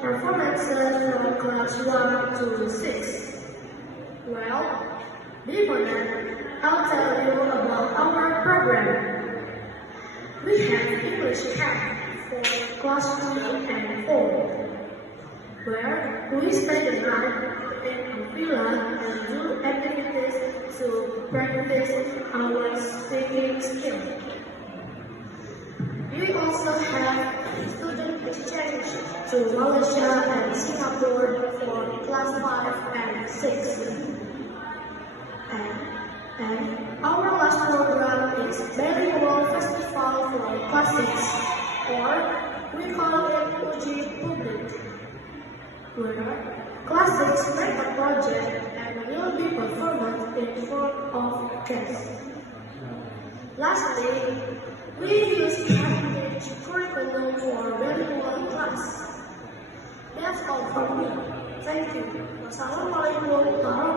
performances from class 1 to 6. Well, before that, I'll tell you about our program. We have English camp for class 3 and 4, where we spend the night in a villa and do activities to practice our speaking skills. We also have student exchange to Malaysia and Singapore for class 5 and 6. And our last program is Bilingual Festival for class 6, or we call it Uji Public, where class 6 make a project and will be performed in front of guests. Lastly, we use Cambridge curriculum for bilingual class. That's all from me. Thank you. Wassalamualaikum warahmatullahi wabarakatuh.